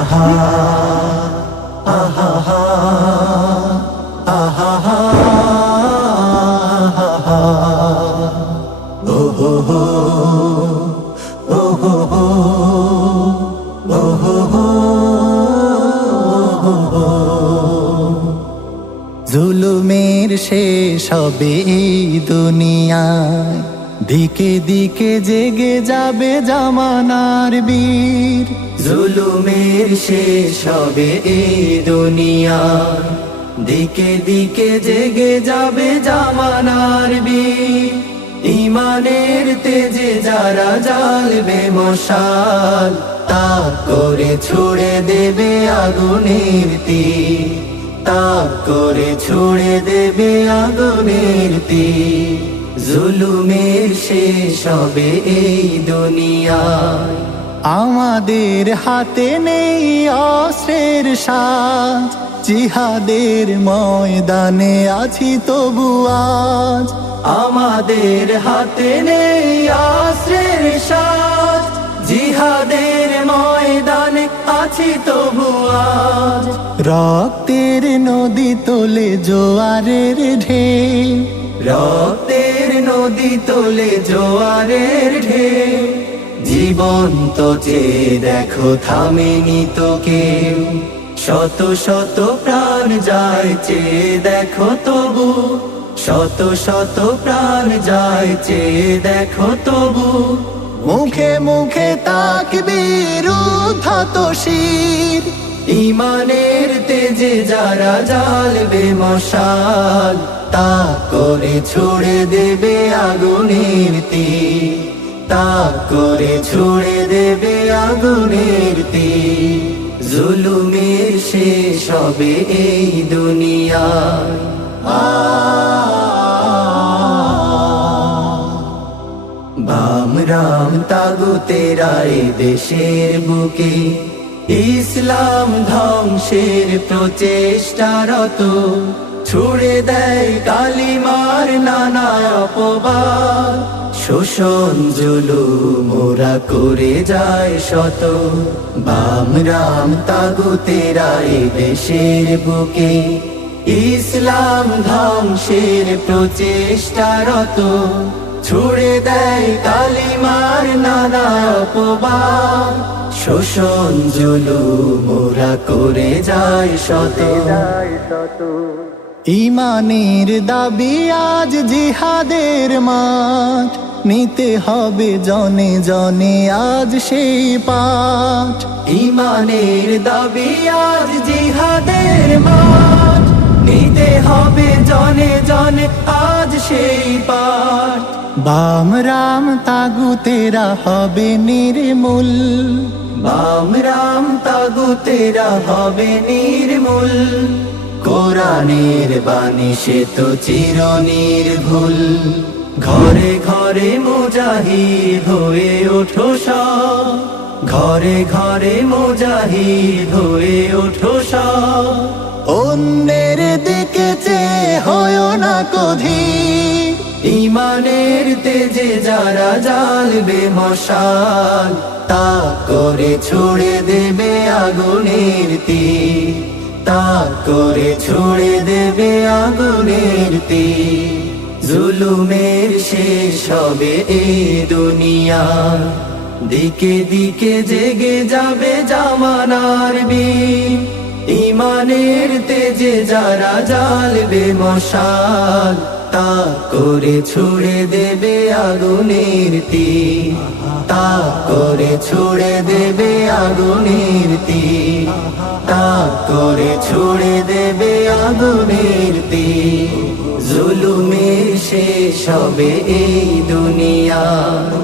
আহা আহা আহা আহা ও হো হো ও হো হো ও হো হো জুলুমের শেষ হবে এই দুনিয়ায়, দিকে দিকে জেগে যাবে জামানার বীর। জুলুমের শেষ হবে এই দুনিয়ায়, দিকে দিকে জেগে যাবে জামানার বীর। ঈমানের তেজে যারা জ্বালবে মশাল, তাক করে ছুড়ে দেবে আগুনের তীর, তাক করে ছুড়ে দেবে আগুনের তীর। জুলুমের শেষ হবে এই দুনিয়ায়। আমাদের হাতে নেই অস্ত্রের সাজ, জিহাদের ময়দানে আছি তবু আজ। আমাদের হাতে নেই অস্ত্রের সাজ, জিহাদের ময়দানে আছি তবু আজ। রক্তের নদী তোলে জোয়ারের ঢেউ, রক্তের নদী তোলে জোয়ারের ঢেউ। জীবন তো চেয়ে দেখো থামেনি তো কেউ, শত শত প্রাণ যায় চেয়ে দেখো তবু, শত শত প্রাণ যায় চেয়ে দেখো তবু। মুখে মুখে তাকবীর উদ্ধত শির, ঈমানের তেজে যারা জ্বালবে মশাল, তাক করে ছুড়ে দেবে আগুনের তীর, তাক করে ছুড়ে দেবে আগুনের তীর। জুলুমের শেষ হবে এই দুনিয়ায়। বাম রাম তাগুতেরা এ দেশের বুকে, ইসলাম ধ্বংসের প্রচেষ্টারত। ছুড়ে দেয় কালিমার নানা অপবাদ, শোষণ জুলুম ওরা করে যায় শত। বাম রাম তাগুতেরা এ দেশের বুকে, ইসলাম ধ্বংসের প্রচেষ্টারত। ছুড়ে দেয় কালিমার নানা অপবাদ, শোষণ জুলুম ওরা করে যায় শত। ঈমানের দাবি আজ জিহাদের মাঠ, নিতে হবে জনে জনে আজ সেই পাঠ। ঈমানের দাবি আজ জিহাদের মাঠ, নিতে হবে জনে জনে আজ সেই পাঠ। বাম রাম তাগুতেরা হবে নির্মূল, বাম রাম তাগুতেরা হবে নির্মূল। কোরআনের বাণী সে তো চিরনির্ভুল, ঘরে ঘরে মুজাহিদ হয়ে ওঠো সব, ঘরে ঘরে মুজাহিদ হয়ে ওঠো সব। অন্যের দিকে চেয়ে হয় না কধীর, ঈমানের তেজে যারা জ্বালবে মশাল, তাক করে ছুড়ে দেবে আগুনের তীর, তাক করে ছুড়ে দেবে আগুনের তীর। জুলুমের শেষ হবে এই দুনিয়ায়, দিকে দিকে জেগে যাবে জামানার বীর। ঈমানের তেজে যারা জ্বালবে মশাল, তাক করে ছুড়ে দেবে আগুনের তীর, তাক করে ছুড়ে দেবে আগুনের তীর, তাক করে ছুড়ে দেবে আগুনের তীর। জুলুমের শেষ হবে এই দুনিয়ায়।